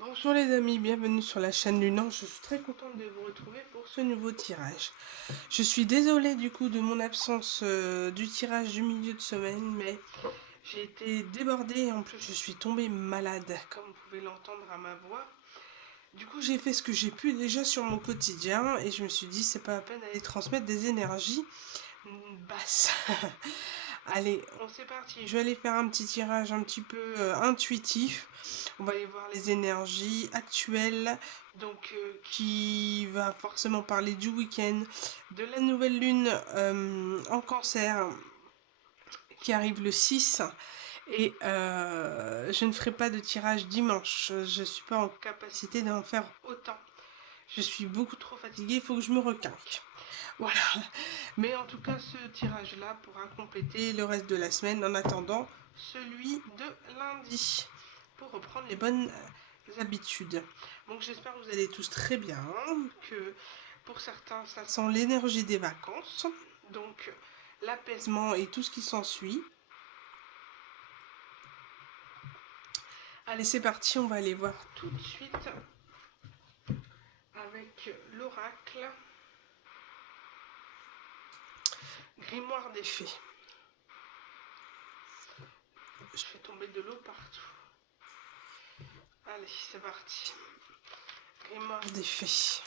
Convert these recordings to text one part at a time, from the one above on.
Bonjour les amis, bienvenue sur la chaîne du Nord. Je suis très contente de vous retrouver pour ce nouveau tirage. Je suis désolée du coup de mon absence du tirage du milieu de semaine, mais j'ai été débordée et en plus je suis tombée malade, comme vous pouvez l'entendre à ma voix. Du coup j'ai fait ce que j'ai pu déjà sur mon quotidien et je me suis dit c'est pas la peine d'aller transmettre des énergies basses. Allez, c'est parti. Je vais aller faire un petit tirage un petit peu intuitif. On va aller voir les énergies actuelles, donc qui va forcément parler du week-end, de la nouvelle lune en cancer qui arrive le 6. Et je ne ferai pas de tirage dimanche. Je ne suis pas en capacité d'en faire autant. Je suis beaucoup trop fatiguée, il faut que je me requinque. Voilà. Mais en tout cas, ce tirage-là pourra compléter le reste de la semaine en attendant celui de lundi pour reprendre les bonnes habitudes. Donc j'espère que vous allez tous très bien, que pour certains, ça sent l'énergie des vacances, donc l'apaisement et tout ce qui s'ensuit. Allez, c'est parti, on va aller voir tout de suite avec l'oracle. Grimoire des fées. Je fais tomber de l'eau partout. Allez, c'est parti. Grimoire des fées.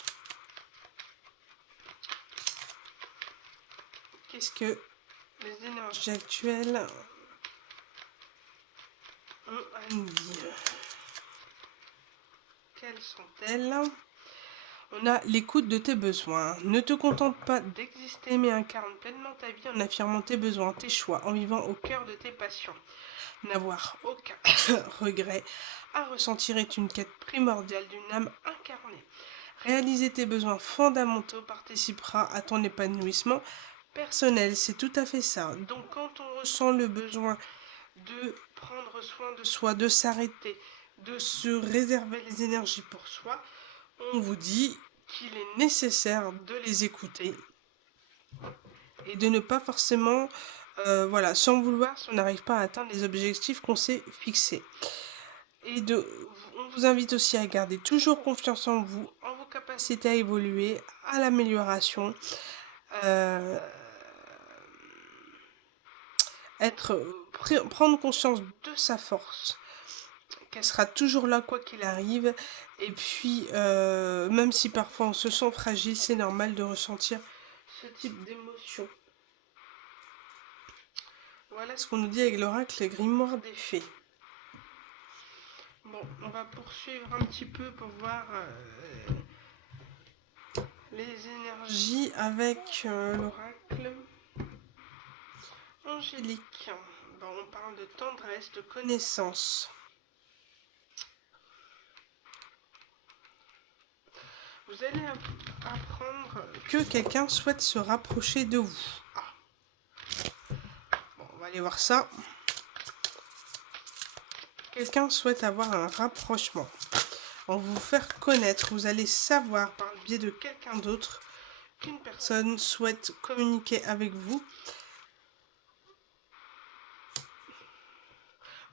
Qu'est-ce que les énergies actuelles ont à nous dire? Quelles sont-elles? On a l'écoute de tes besoins. Ne te contente pas d'exister, mais incarne pleinement ta vie en affirmant tes besoins, tes choix, en vivant au cœur de tes passions. N'avoir aucun regret à ressentir est une quête primordiale d'une âme incarnée. Réaliser tes besoins fondamentaux participera à ton épanouissement personnel, c'est tout à fait ça. Donc quand on ressent le besoin de prendre soin de soi, de s'arrêter, de se réserver les énergies pour soi, on vous dit qu'il est nécessaire de les écouter et de ne pas forcément, voilà, sans vouloir, si on n'arrive pas à atteindre les objectifs qu'on s'est fixés. Et on vous invite aussi à garder toujours confiance en vous, en vos capacités à évoluer, à l'amélioration, prendre conscience de sa force, qu'elle sera toujours là quoi qu'il arrive, et puis même si parfois on se sent fragile, c'est normal de ressentir ce type d'émotion. Voilà ce qu'on nous dit avec l'oracle Grimoire des Fées. Bon, on va poursuivre un petit peu pour voir les énergies avec l'oracle Angélique. Bon, on parle de tendresse, de connaissance. Vous allez apprendre que quelqu'un souhaite se rapprocher de vous. Ah. Bon, on va aller voir ça. Quelqu'un souhaite avoir un rapprochement. En vous faire connaître, vous allez savoir par le biais de quelqu'un d'autre qu'une personne souhaite communiquer avec vous.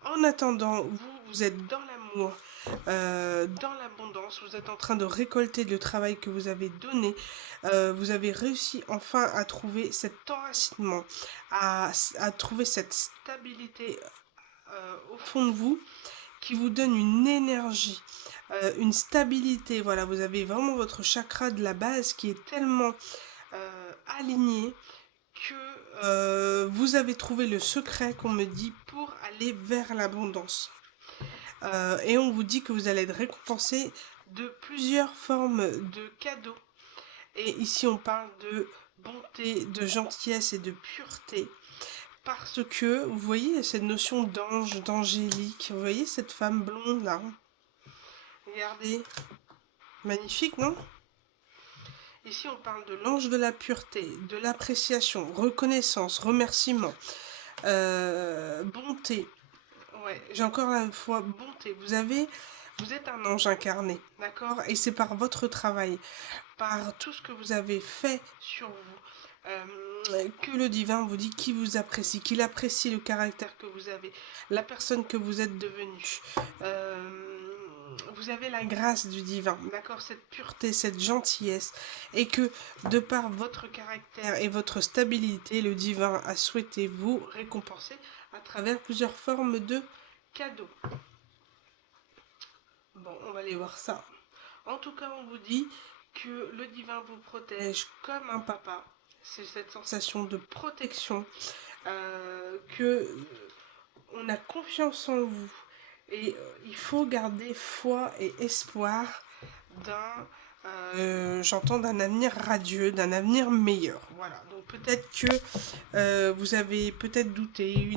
En attendant, vous êtes dans l'amour, dans l'abondance, vous êtes en train de récolter le travail que vous avez donné, vous avez réussi enfin à trouver cet enracinement, à trouver cette stabilité au fond de vous qui vous donne une énergie, une stabilité. Voilà, vous avez vraiment votre chakra de la base qui est tellement aligné que vous avez trouvé le secret qu'on me dit pour aller vers l'abondance. Et on vous dit que vous allez être récompensé de plusieurs formes de cadeaux. Et ici on parle de bonté, de gentillesse et de pureté. Parce que, vous voyez cette notion d'ange, d'angélique, vous voyez cette femme blonde là? Regardez, magnifique, non? Ici, on parle de l'ange de la pureté, de l'appréciation, reconnaissance, remerciement, bonté. Ouais, j'ai encore la fois bonté. Vous êtes un ange incarné, d'accord? Et c'est par votre travail, par tout ce que vous avez fait sur vous, que le divin vous dit qu'il vous apprécie, qu'il apprécie le caractère que vous avez, la personne que vous êtes devenue. Vous vous avez la grâce du divin, d'accord, cette pureté, cette gentillesse, et que de par votre caractère et votre stabilité, le divin a souhaité vous récompenser à travers plusieurs formes de cadeaux. Bon, on va aller voir ça. En tout cas, on vous dit que le divin vous protège comme un papa. C'est cette sensation de protection, que on a confiance en vous. Et il faut garder foi et espoir j'entends d'un avenir radieux, d'un avenir meilleur. Voilà, donc peut-être que vous avez peut-être douté,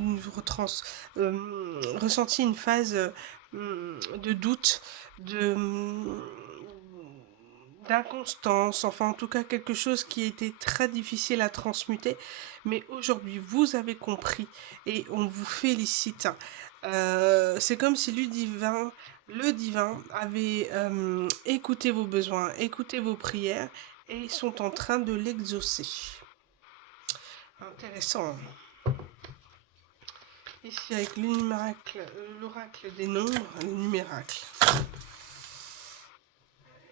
ressenti une phase de doute, d'inconstance, enfin en tout cas quelque chose qui a été très difficile à transmuter, mais aujourd'hui vous avez compris et on vous félicite. C'est comme si le divin avait écouté vos besoins, écouté vos prières et sont en train de l'exaucer. Intéressant. Ici avec l'oracle des nombres, le numéracle.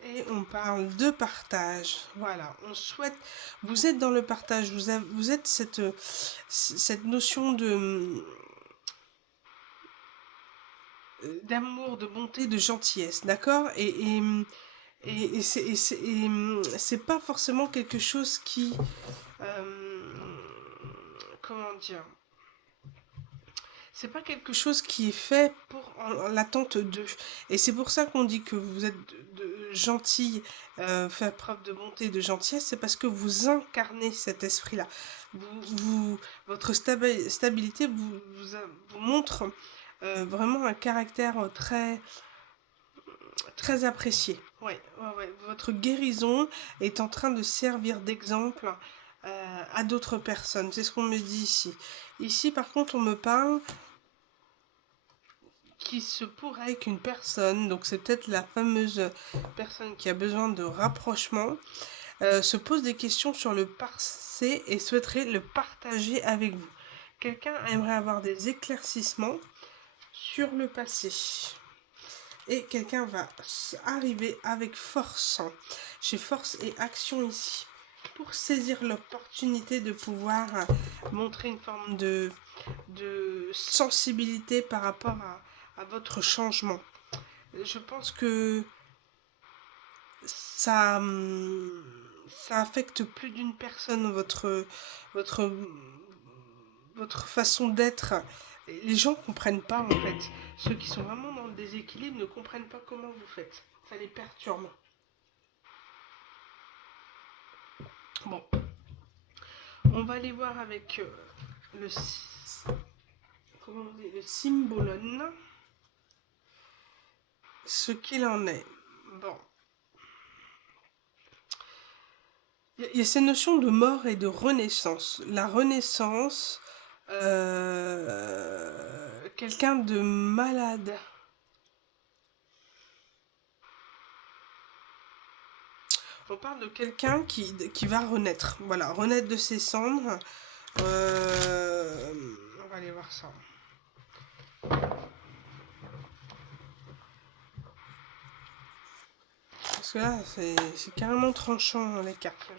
Et on parle de partage. Voilà, on souhaite. Vous êtes dans le partage. Vous êtes cette notion d'amour, de bonté, de gentillesse, d'accord. Et c'est pas forcément quelque chose qui, comment dire, c'est pas quelque chose qui est fait pour l'attente d'eux. Et c'est pour ça qu'on dit que vous êtes gentil, faire preuve de bonté, de gentillesse, c'est parce que vous incarnez cet esprit-là. Votre stabilité vous montre vraiment un caractère très apprécié. Ouais. Votre guérison est en train de servir d'exemple à d'autres personnes. C'est ce qu'on me dit ici. Ici, par contre, on me parle qu'il se pourrait qu'une personne, donc c'est peut-être la fameuse personne qui a besoin de rapprochement, se pose des questions sur le passé et souhaiterait le partager avec vous. Quelqu'un aimerait avoir des éclaircissements sur le passé. Et quelqu'un va arriver avec force. J'ai force et action ici. Pour saisir l'opportunité de pouvoir montrer une forme de sensibilité par rapport à votre changement. Je pense que ça affecte plus d'une personne, votre façon d'être. Les gens comprennent pas en fait. Ceux qui sont vraiment dans le déséquilibre ne comprennent pas comment vous faites. Ça les perturbe. Bon. On va aller voir avec le symbolone ce qu'il en est. Bon. Il y a ces notions de mort et de renaissance. La renaissance, quelqu'un de malade. On parle de quelqu'un qui va renaître. Voilà, renaître de ses cendres. On va aller voir ça. Parce que là, c'est carrément tranchant les cartes.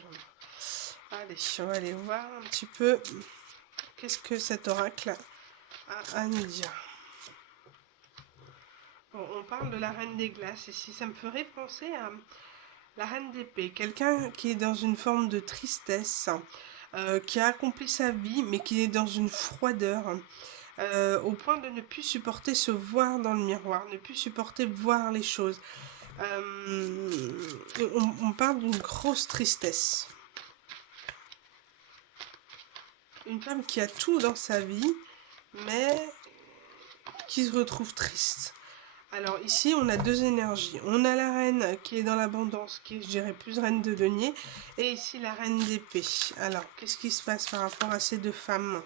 Allez, on va aller voir un petit peu qu'est-ce que cet oracle a à nous dire. Bon, on parle de la reine des glaces ici. Ça me ferait penser à la reine d'épée. Quelqu'un qui est dans une forme de tristesse, qui a accompli sa vie, mais qui est dans une froideur. Au point de ne plus supporter se voir dans le miroir, ne plus supporter voir les choses. On parle d'une grosse tristesse. Une femme qui a tout dans sa vie, mais qui se retrouve triste. Alors ici, on a deux énergies. On a la reine qui est dans l'abondance, qui est, je dirais, plus reine de denier. Et ici, la reine d'épée. Alors, qu'est-ce qui se passe par rapport à ces deux femmes ?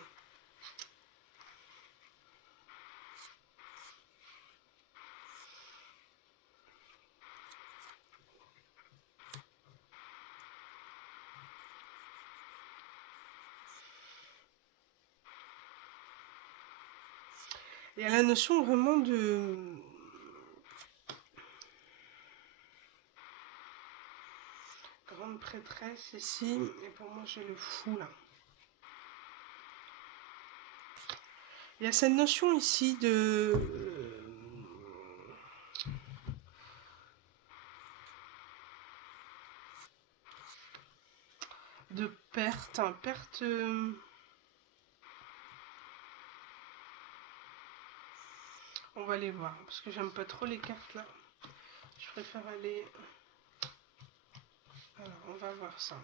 Il y a la notion vraiment de grande prêtresse ici, et pour moi j'ai le fou là. Il y a cette notion ici de perte, hein, perte. On va aller voir, parce que j'aime pas trop les cartes là. Je préfère aller... Alors, on va voir ça.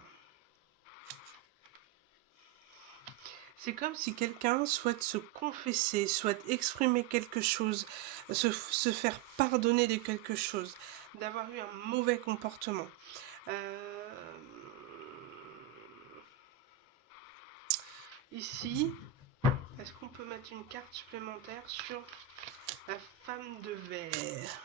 C'est comme si quelqu'un souhaite se confesser, souhaite exprimer quelque chose, se faire pardonner de quelque chose, d'avoir eu un mauvais comportement. Ici, est-ce qu'on peut mettre une carte supplémentaire sur la femme de verre?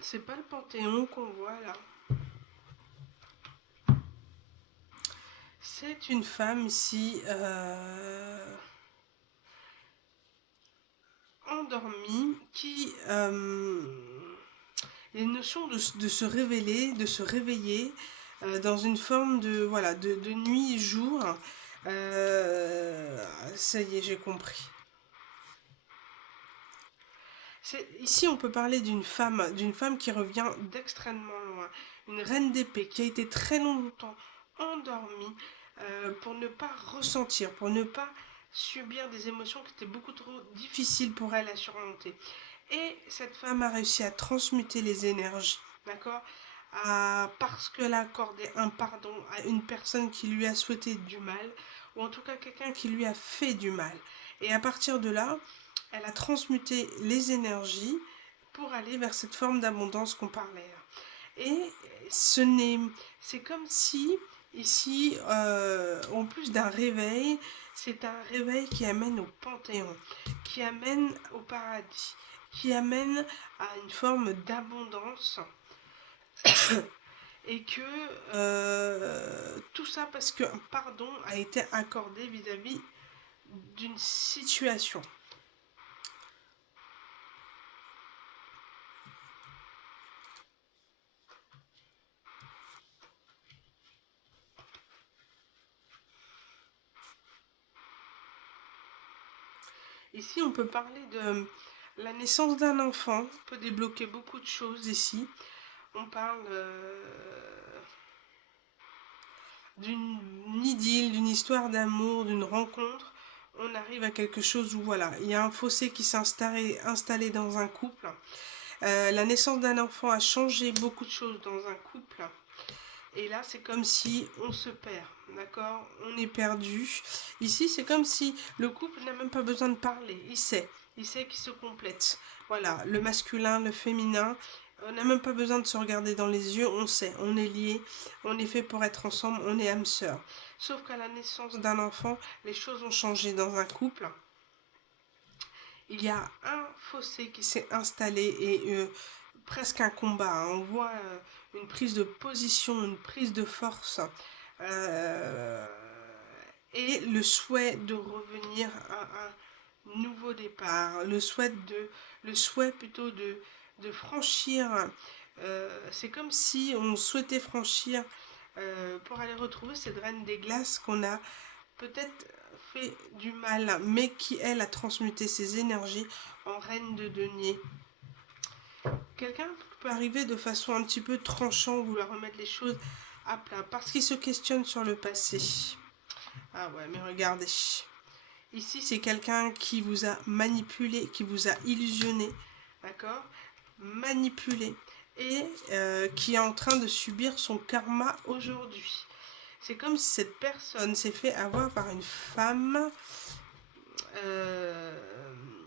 C'est pas le Panthéon qu'on voit là. C'est une femme ici endormie qui a une notion de se révéler, de se réveiller dans une forme de, voilà, de nuit jour. Ça y est, j'ai compris. Ici, on peut parler d'une femme qui revient d'extrêmement loin, une reine d'épée qui a été très longtemps endormie pour ne pas ressentir, pour ne pas subir des émotions qui étaient beaucoup trop difficiles pour elle à surmonter. Et cette femme a réussi à transmuter les énergies, d'accord, parce qu'elle a accordé un pardon à une personne qui lui a souhaité du mal, ou en tout cas quelqu'un qui lui a fait du mal. Et à partir de là, elle a transmuté les énergies pour aller vers cette forme d'abondance qu'on parlait. Et c'est comme si, ici, en plus d'un réveil, c'est un réveil qui amène au Panthéon, qui amène au paradis, qui amène à une forme d'abondance. Et que tout ça parce qu'un pardon a été accordé vis-à-vis d'une situation. Ici, on peut parler de la naissance d'un enfant, on peut débloquer beaucoup de choses ici. On parle d'une idylle, d'une histoire d'amour, d'une rencontre. On arrive à quelque chose où voilà, il y a un fossé qui s'est installé dans un couple. La naissance d'un enfant a changé beaucoup de choses dans un couple. Et là, c'est comme si on se perd, d'accord? On est perdu. Ici, c'est comme si le couple n'a même pas besoin de parler. Il sait qu'il se complète. Voilà, le masculin, le féminin. On n'a même pas besoin de se regarder dans les yeux. On sait, on est liés, on est fait pour être ensemble, on est âme sœur. Sauf qu'à la naissance d'un enfant, les choses ont changé dans un couple. Il y a un fossé qui s'est installé et presque un combat. Hein. On voit une prise de position, une prise de force et le souhait de revenir à un nouveau départ, le souhait plutôt de franchir. C'est comme si on souhaitait franchir pour aller retrouver cette reine des glaces qu'on a peut-être fait du mal, mais qui elle a transmuté ses énergies en reine de denier. Quelqu'un peut arriver de façon un petit peu tranchante, vouloir remettre les choses à plat, parce qu'il se questionne sur le passé. Ah ouais, mais regardez. Ici, c'est quelqu'un qui vous a manipulé, qui vous a illusionné, d'accord? Manipulé, et qui est en train de subir son karma aujourd'hui. C'est comme si cette personne s'est fait avoir par une femme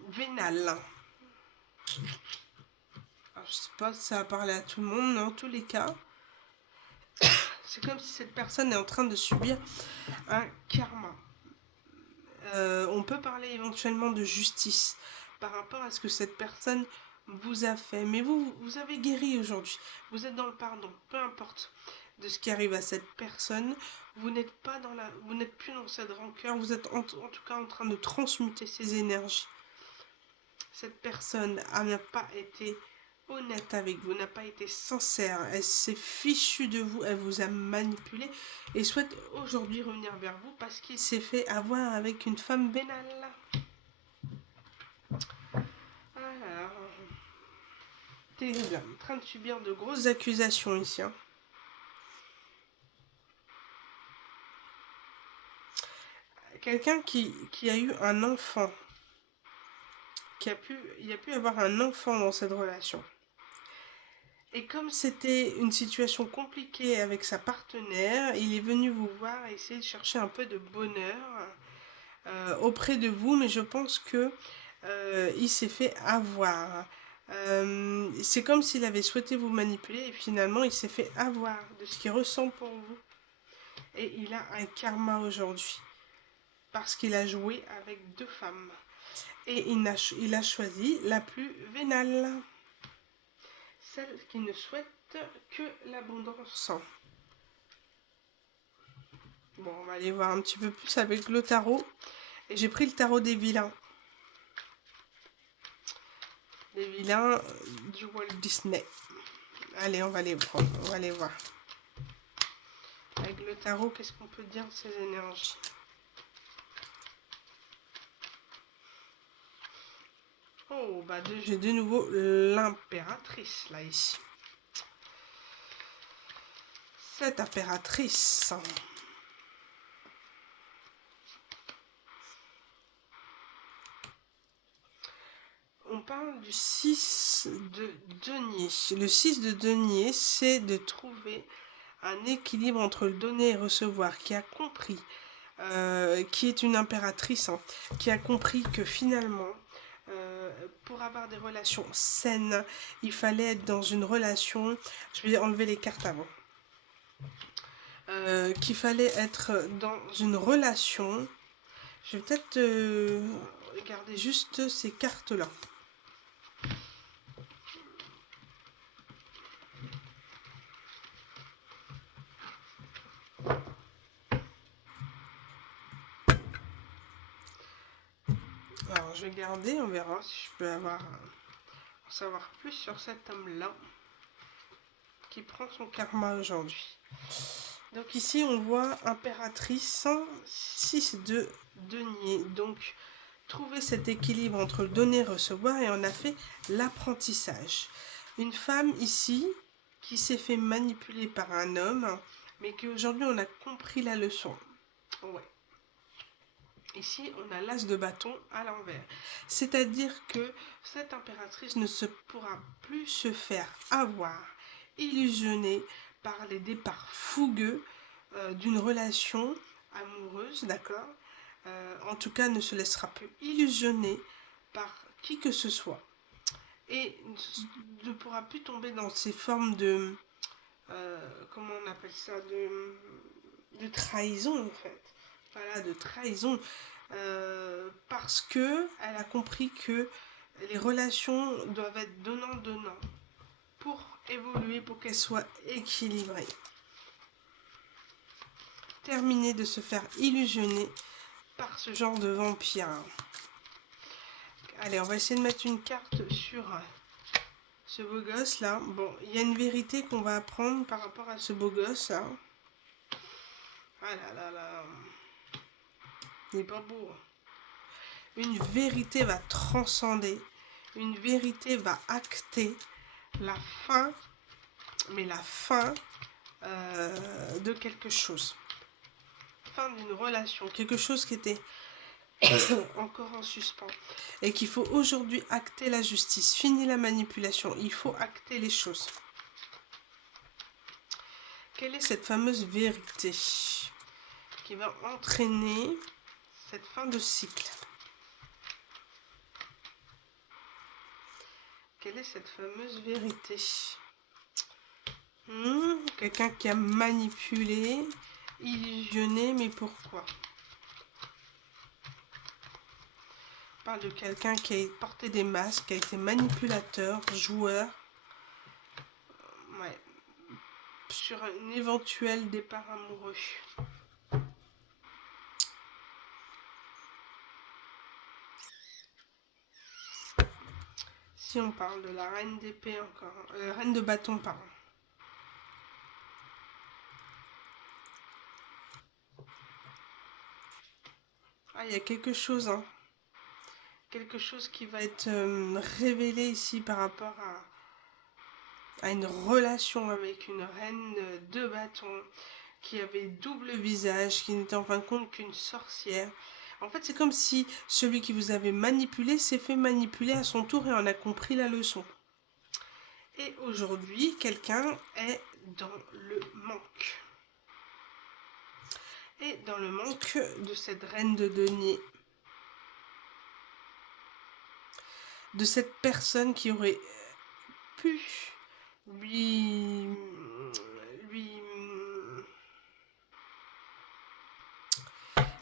vénale. Alors, je sais pas si ça va parler à tout le monde, mais en tous les cas, c'est comme si cette personne est en train de subir un karma. On peut parler éventuellement de justice par rapport à ce que cette personne vous a fait. Mais vous avez guéri aujourd'hui. Vous êtes dans le pardon. Peu importe de ce qui arrive à cette personne. Vous n'êtes plus dans cette rancœur. Vous êtes en tout cas en train de transmuter ces énergies. Cette personne n'a pas été honnête avec vous, n'a pas été sincère, elle s'est fichue de vous, elle vous a manipulé et souhaite aujourd'hui revenir vers vous parce qu'il s'est fait avoir avec une femme vénale. Alors, terrible, en train de subir de grosses accusations ici. Hein. Quelqu'un qui a eu un enfant, il a pu avoir un enfant dans cette relation. Et comme c'était une situation compliquée avec sa partenaire, il est venu vous voir et essayer de chercher un peu de bonheur auprès de vous, mais je pense que il s'est fait avoir. C'est comme s'il avait souhaité vous manipuler et finalement il s'est fait avoir de ce qu'il ressent pour vous. Et il a un karma aujourd'hui parce qu'il a joué avec 2 femmes. Et il a choisi la plus vénale, celle qui ne souhaite que l'abondance. Bon, on va aller voir un petit peu plus avec le tarot. Et j'ai pris le tarot des vilains. Les vilains du Walt Disney. Allez, on va les prendre, on va les voir. Avec le tarot, qu'est-ce qu'on peut dire de ces énergies? Oh, bah j'ai de nouveau l'impératrice, là, ici. Cette impératrice. On parle du 6 de denier. Le 6 de denier, c'est de trouver un équilibre entre le donner et recevoir, qui a compris, qui est une impératrice, hein, qui a compris que finalement, pour avoir des relations saines, il fallait être dans une relation, je vais enlever les cartes avant, qu'il fallait être dans une relation, je vais peut-être regarder juste ces cartes-là. Alors je vais garder, on verra si je peux en savoir plus sur cet homme-là qui prend son karma aujourd'hui. Donc ici on voit impératrice 6 de denier. Donc trouver cet équilibre entre le donner et recevoir et on a fait l'apprentissage. Une femme ici qui s'est fait manipuler par un homme mais qu'aujourd'hui on a compris la leçon. Ouais. Ici, on a l'as de bâton à l'envers. C'est-à-dire que cette impératrice ne se pourra plus se faire avoir, illusionner par les départs fougueux d'une relation amoureuse, d'accord en tout cas, ne se laissera plus illusionner par qui que ce soit. Et ne pourra plus tomber dans ces formes de... comment on appelle ça de trahison, en fait. Voilà, de trahison. Parce que elle a compris que les relations doivent être donnant-donnant pour évoluer, pour qu'elles soient équilibrées. Terminer de se faire illusionner par ce genre de vampire. Allez, on va essayer de mettre une carte sur ce beau gosse là. Bon, il y a une vérité qu'on va apprendre par rapport à ce beau gosse là. Ah là là là. Il n'est pas beau. Une vérité va transcender. Une vérité va acter la fin, mais la fin de quelque chose. Fin d'une relation. Quelque chose qui était encore en suspens. Et qu'il faut aujourd'hui acter la justice. Fini la manipulation. Il faut acter les choses. Quelle est cette fameuse vérité qui va entraîner cette fin de cycle? Quelle est cette fameuse vérité? Quelqu'un qui a manipulé, illusionné, mais pourquoi? On parle de quelqu'un qui a porté des masques, qui a été manipulateur, joueur. Ouais. Sur un éventuel départ amoureux. Ici, on parle de la reine d'épée encore. Reine de bâton, pardon. Ah, il y a quelque chose, hein. Quelque chose qui va être révélé ici par rapport à une relation avec une reine de bâton qui avait double visage, qui n'était en fin de compte qu'une sorcière. En fait, c'est comme si celui qui vous avait manipulé s'est fait manipuler à son tour et en a compris la leçon. Et aujourd'hui, quelqu'un est dans le manque. Et dans le manque de cette reine de denier. De cette personne qui aurait pu lui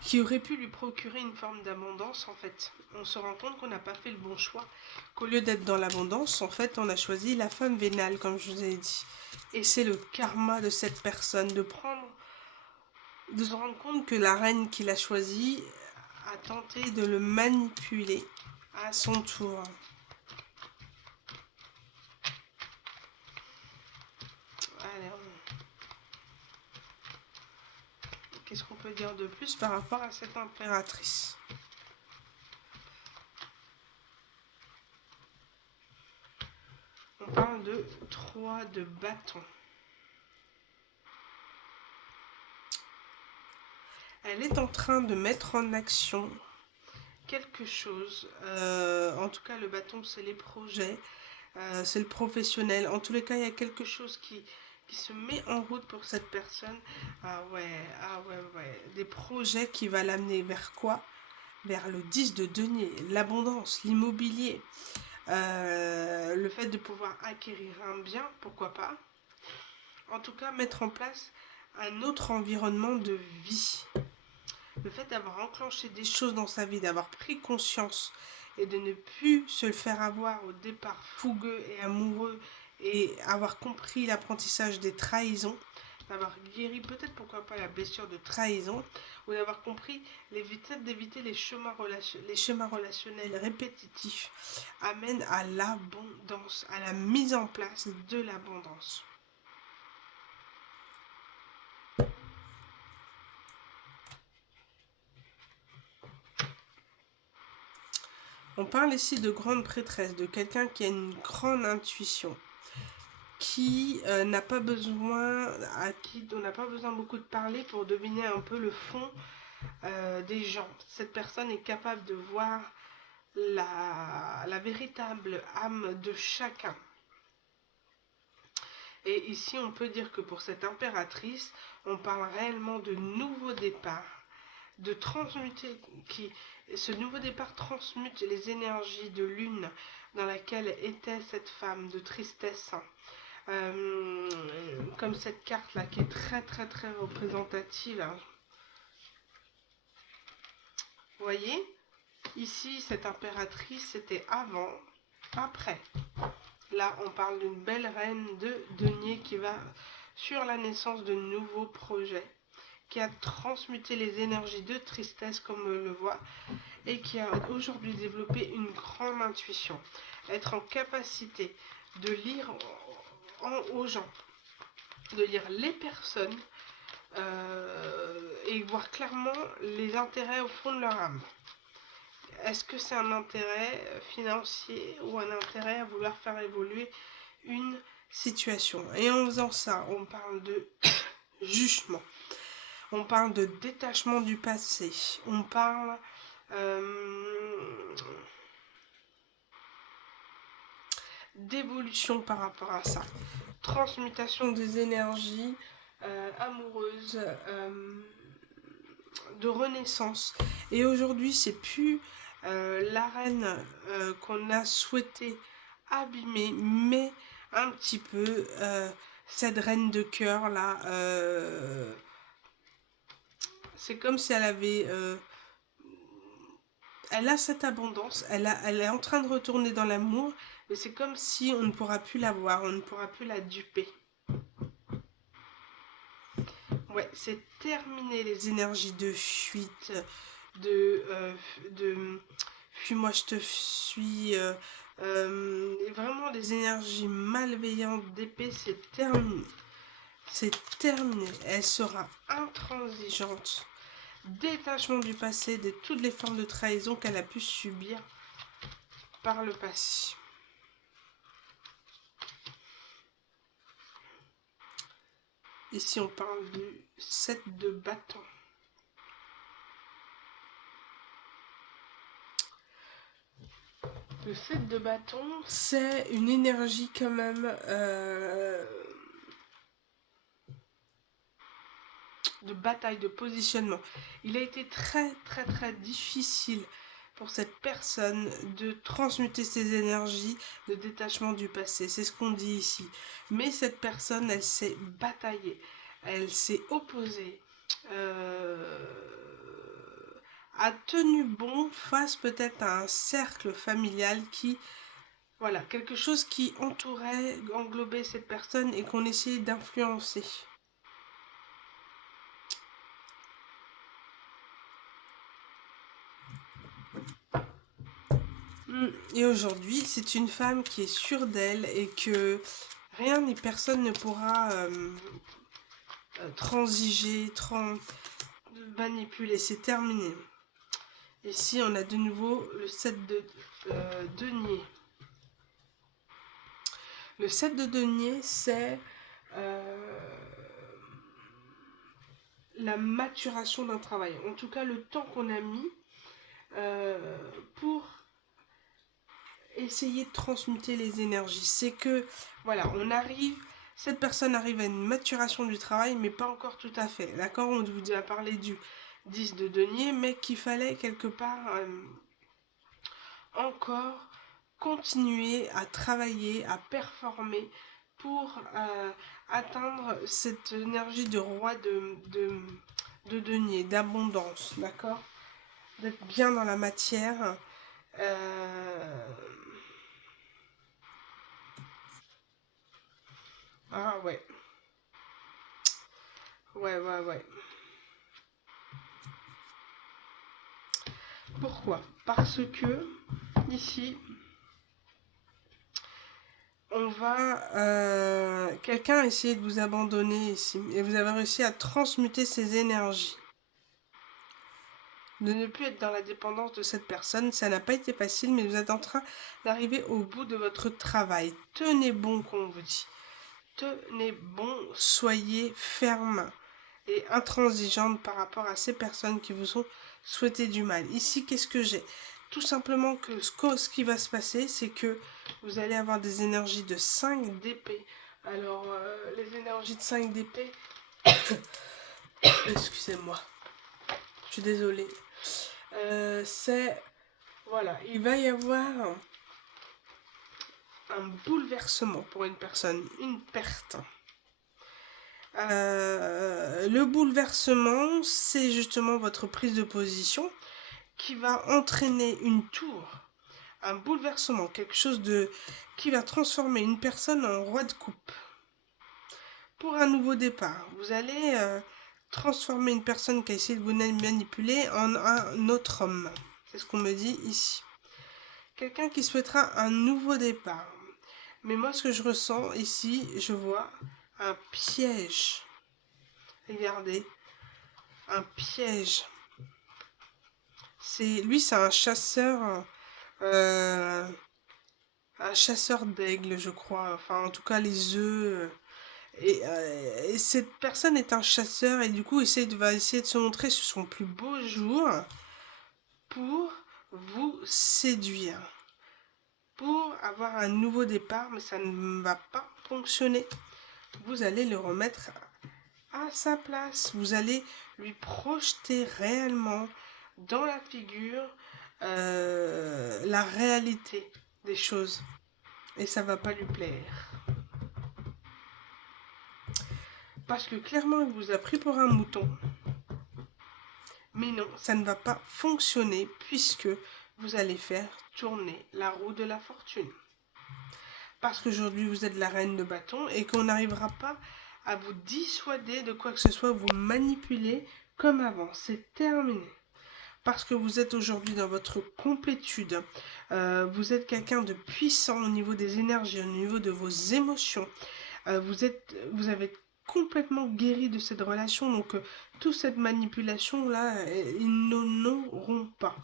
qui aurait pu lui procurer une forme d'abondance. En fait, on se rend compte qu'on n'a pas fait le bon choix, qu'au lieu d'être dans l'abondance, en fait, on a choisi la femme vénale, comme je vous ai dit. Et c'est le karma de cette personne de se rendre compte que la reine qu'il a choisie a tenté de le manipuler à son tour. Allez, qu'est-ce qu'on peut dire de plus par rapport à cette impératrice? On parle de 3 de bâton. Elle est en train de mettre en action quelque chose. En tout cas, le bâton, c'est les projets, c'est le professionnel. En tous les cas, il y a quelque chose qui se met en route pour cette personne. Ah ouais. Des projets qui va l'amener vers quoi? Vers le 10 de denier, l'abondance, l'immobilier, le fait de pouvoir acquérir un bien, pourquoi pas. En tout cas, mettre en place un autre environnement de vie. Le fait d'avoir enclenché des choses dans sa vie, d'avoir pris conscience et de ne plus se le faire avoir au départ fougueux et amoureux et avoir compris l'apprentissage des trahisons, d'avoir guéri peut-être pourquoi pas la blessure de trahison, ou d'avoir compris d'éviter les schémas relationnels répétitifs, amène à l'abondance, à la mise en place de l'abondance. On parle ici de grande prêtresse, de quelqu'un qui a une grande intuition, qui n'a pas besoin, à qui on n'a pas besoin beaucoup de parler pour deviner un peu le fond des gens. Cette personne est capable de voir la véritable âme de chacun. Et ici, on peut dire que pour cette impératrice, on parle réellement de nouveau départ, de transmuter, ce nouveau départ transmute les énergies de lune dans laquelle était cette femme de tristesse. Comme cette carte là qui est très représentative. Vous voyez, ici cette impératrice c'était avant, après. Là on parle d'une belle reine de denier qui va sur la naissance de nouveaux projets, qui a transmuté les énergies de tristesse comme on le voit, et qui a aujourd'hui développé une grande intuition, être en capacité de lire aux gens, de lire les personnes et voir clairement les intérêts au fond de leur âme. Est-ce que c'est un intérêt financier ou un intérêt à vouloir faire évoluer une situation? Et en faisant ça, on parle de jugement, on parle de détachement du passé, on parle d'évolution par rapport à ça, transmutation des énergies amoureuses, de renaissance. Et aujourd'hui, c'est plus la reine qu'on a souhaité abîmer, mais un petit peu cette reine de cœur là. C'est comme si elle avait elle a cette abondance, elle est en train de retourner dans l'amour, mais c'est comme si on ne pourra plus la voir, on ne pourra plus la duper. Ouais, c'est terminé les énergies de fuite, de fuis-moi je te suis, Et vraiment, les énergies malveillantes d'épée, c'est terminé. C'est terminé. Elle sera intransigeante. Détachement du passé, de toutes les formes de trahison qu'elle a pu subir par le passé. Ici, on parle du 7 de bâton. Le 7 de bâton, c'est une énergie quand même de bataille, de positionnement. Il a été très difficile pour cette personne de transmuter ses énergies de détachement du passé. C'est ce qu'on dit ici. Mais cette personne, elle s'est bataillée. Elle s'est opposée. A tenu bon face peut-être à un cercle familial qui... Voilà, quelque chose qui entourait, englobait cette personne et qu'on essayait d'influencer. Et aujourd'hui, c'est une femme qui est sûre d'elle et que rien ni personne ne pourra transiger, manipuler. C'est terminé. Ici, on a de nouveau le 7 de denier. Le 7 de denier, c'est la maturation d'un travail. En tout cas, le temps qu'on a mis pour essayer de transmuter les énergies. C'est que, voilà, cette personne arrive à une maturation du travail, mais pas encore tout à fait. D'accord, on vous a parlé du 10 de denier, mais qu'il fallait quelque part encore continuer à travailler, à performer pour atteindre cette énergie de roi de denier, d'abondance, d'accord, d'être bien dans la matière. Ah ouais. Ouais. Pourquoi? Parce que ici, on va... quelqu'un a essayé de vous abandonner ici. Et vous avez réussi à transmuter ces énergies. De ne plus être dans la dépendance de cette personne. Ça n'a pas été facile, mais vous êtes en train d'arriver au bout de votre travail. Tenez bon, qu'on vous dit. Tenez bon, soyez ferme et intransigeante par rapport à ces personnes qui vous ont souhaité du mal. Ici, qu'est-ce que j'ai? Tout simplement que ce qui va se passer, c'est que vous allez avoir des énergies de 5 d'épée. Alors, les énergies de 5 d'épée, excusez-moi, je suis désolée. C'est, voilà, il va y avoir un bouleversement pour une personne, une perte. Le bouleversement, c'est justement votre prise de position qui va entraîner une tour, un bouleversement, quelque chose qui va transformer une personne en roi de coupe. Pour un nouveau départ, vous allez transformer une personne qui a essayé de vous manipuler en un autre homme. C'est ce qu'on me dit ici. Quelqu'un qui souhaitera un nouveau départ. Mais moi, ce que je ressens ici, je vois un piège. Regardez, un piège. Lui, c'est un chasseur d'aigle, je crois. Enfin, en tout cas, les œufs. Et cette personne est un chasseur et du coup, va essayer de se montrer sur son plus beau jour pour vous séduire. Pour avoir un nouveau départ, mais ça ne va pas fonctionner. Vous allez le remettre à sa place. Vous allez lui projeter réellement dans la figure la réalité des choses. Et ça va pas lui plaire. Parce que clairement, il vous a pris pour un mouton. Mais non, ça ne va pas fonctionner puisque vous allez faire tourner la roue de la fortune. Parce qu'aujourd'hui, vous êtes la reine de bâton et qu'on n'arrivera pas à vous dissuader de quoi que ce soit, vous manipuler comme avant. C'est terminé. parce que vous êtes aujourd'hui dans votre complétude. Vous êtes quelqu'un de puissant au niveau des énergies, au niveau de vos émotions. Vous avez complètement guéri de cette relation, donc toute cette manipulation-là, ils n'auront pas.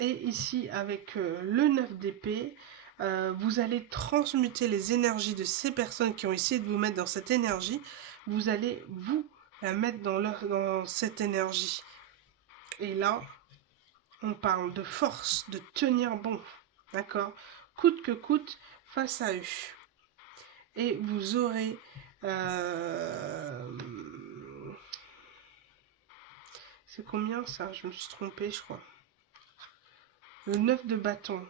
Et ici, avec le 9 d'épée, vous allez transmuter les énergies de ces personnes qui ont essayé de vous mettre dans cette énergie. Vous allez vous la mettre dans cette énergie. Et là, on parle de force, de tenir bon. D'accord? Coûte que coûte, face à eux. Et vous aurez... c'est combien ça? Je me suis trompée, je crois. Le 9 de bâton.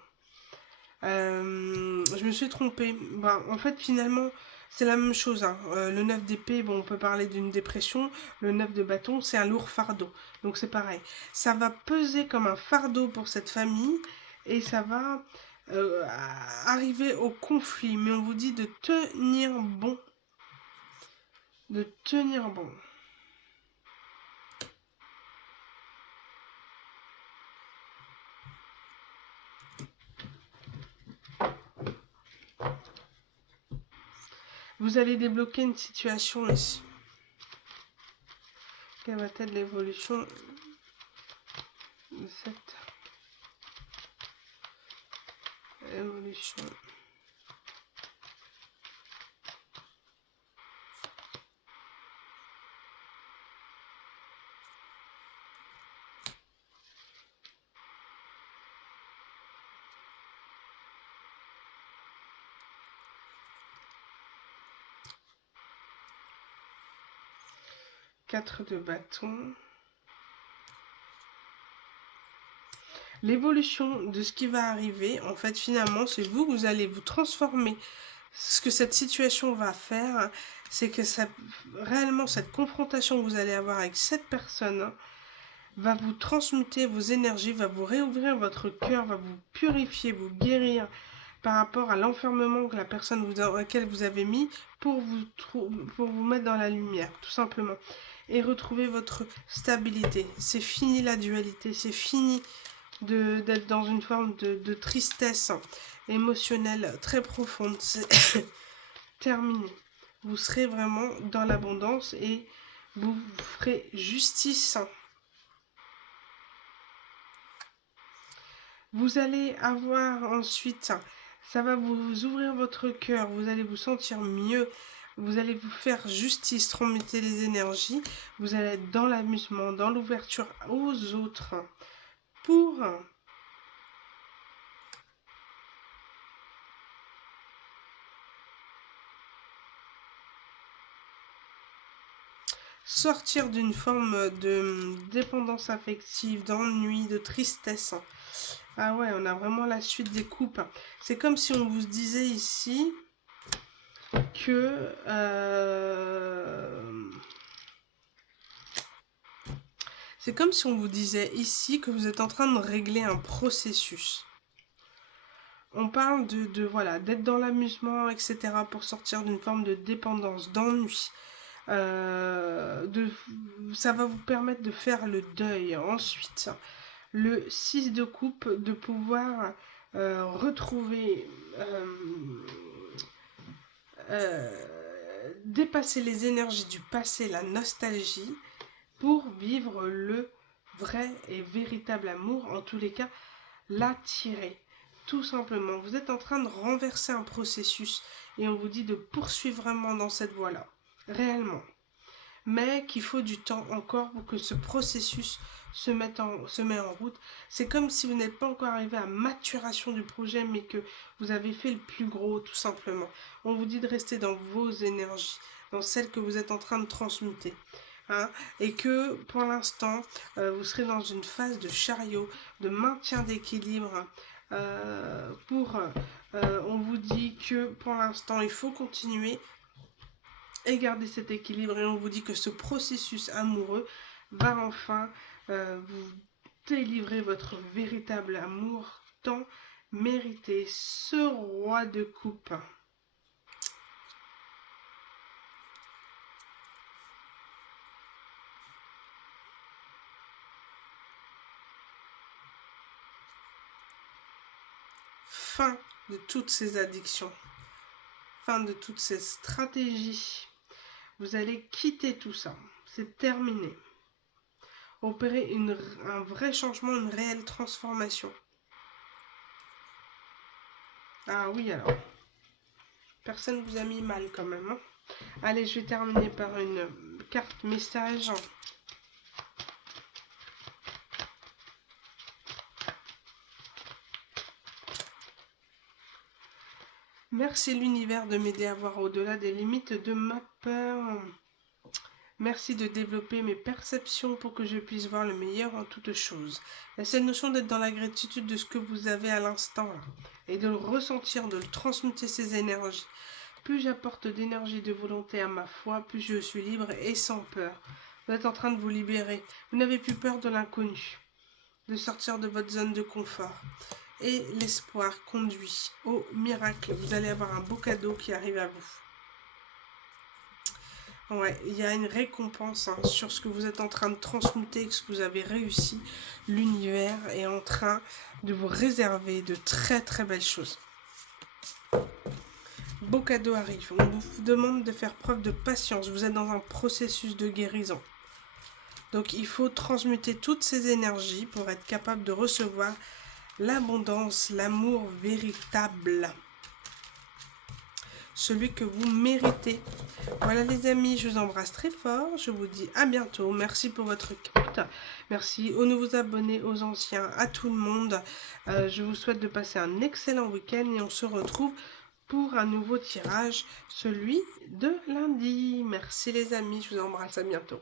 Je me suis trompée. Bah, en fait, finalement, c'est la même chose. Hein. Le 9 d'épée, bon, on peut parler d'une dépression. Le 9 de bâton, c'est un lourd fardeau. Donc c'est pareil. Ça va peser comme un fardeau pour cette famille. Et ça va arriver au conflit. Mais on vous dit de tenir bon. De tenir bon. Vous allez débloquer une situation ici. Quelle va être l'évolution de cette évolution? De bâton. L'évolution de ce qui va arriver, en fait, finalement, c'est vous allez vous transformer. Ce que cette situation va faire, c'est que ça, réellement, cette confrontation que vous allez avoir avec cette personne va vous transmuter vos énergies, va vous réouvrir votre cœur, va vous purifier, vous guérir par rapport à l'enfermement que la personne dans laquelle vous avez mis pour vous mettre dans la lumière, tout simplement. Et retrouver votre stabilité. C'est fini la dualité, c'est fini d'être dans une forme de tristesse émotionnelle très profonde. C'est terminé. Vous serez vraiment dans l'abondance et vous ferez justice. Vous allez avoir ensuite, ça va vous ouvrir votre cœur, vous allez vous sentir mieux, vous allez vous faire justice, transmuter les énergies, vous allez être dans l'amusement, dans l'ouverture aux autres pour sortir d'une forme de dépendance affective, d'ennui, de tristesse. Ah ouais, on a vraiment la suite des coupes. C'est comme si on vous disait ici que... c'est comme si on vous disait ici que vous êtes en train de régler un processus. On parle voilà, d'être dans l'amusement, etc. pour sortir d'une forme de dépendance, d'ennui. Ça va vous permettre de faire le deuil. Ensuite, le 6 de coupe, de pouvoir retrouver, dépasser les énergies du passé, la nostalgie, pour vivre le vrai et véritable amour, en tous les cas, l'attirer. Tout simplement, vous êtes en train de renverser un processus et on vous dit de poursuivre vraiment dans cette voie-là, réellement. Mais qu'il faut du temps encore pour que ce processus se mette en route. C'est comme si vous n'êtes pas encore arrivé à maturation du projet, mais que vous avez fait le plus gros, tout simplement. On vous dit de rester dans vos énergies, dans celles que vous êtes en train de transmuter. Hein, et que pour l'instant, vous serez dans une phase de chariot, de maintien d'équilibre. On vous dit que pour l'instant, il faut continuer et garder cet équilibre. Et on vous dit que ce processus amoureux va enfin vous délivrer votre véritable amour tant mérité. Ce roi de coupe. fin de toutes ces addictions, fin de toutes ces stratégies. Vous allez quitter tout ça. C'est terminé. Opérer un vrai changement, une réelle transformation. Ah oui, alors. Personne vous a mis mal quand même. Hein. Allez, je vais terminer par une carte message. Merci l'univers de m'aider à voir au-delà des limites de ma peur. Merci de développer mes perceptions pour que je puisse voir le meilleur en toutes choses. La seule notion d'être dans la gratitude de ce que vous avez à l'instant et de le ressentir, de le transmuter ces énergies. Plus j'apporte d'énergie, de volonté à ma foi, plus je suis libre et sans peur. Vous êtes en train de vous libérer. Vous n'avez plus peur de l'inconnu, de sortir de votre zone de confort. Et l'espoir conduit au miracle. Vous allez avoir un beau cadeau qui arrive à vous. Ouais, il y a une récompense sur ce que vous êtes en train de transmuter, ce que vous avez réussi. L'univers est en train de vous réserver de très très belles choses. Beau cadeau arrive. On vous demande de faire preuve de patience. Vous êtes dans un processus de guérison. Donc il faut transmuter toutes ces énergies pour être capable de recevoir l'abondance, l'amour véritable. Celui que vous méritez. Voilà les amis, je vous embrasse très fort. Je vous dis à bientôt. Merci pour votre écoute. Merci aux nouveaux abonnés, aux anciens, à tout le monde. Je vous souhaite de passer un excellent week-end et on se retrouve pour un nouveau tirage, celui de lundi. Merci les amis, je vous embrasse, à bientôt.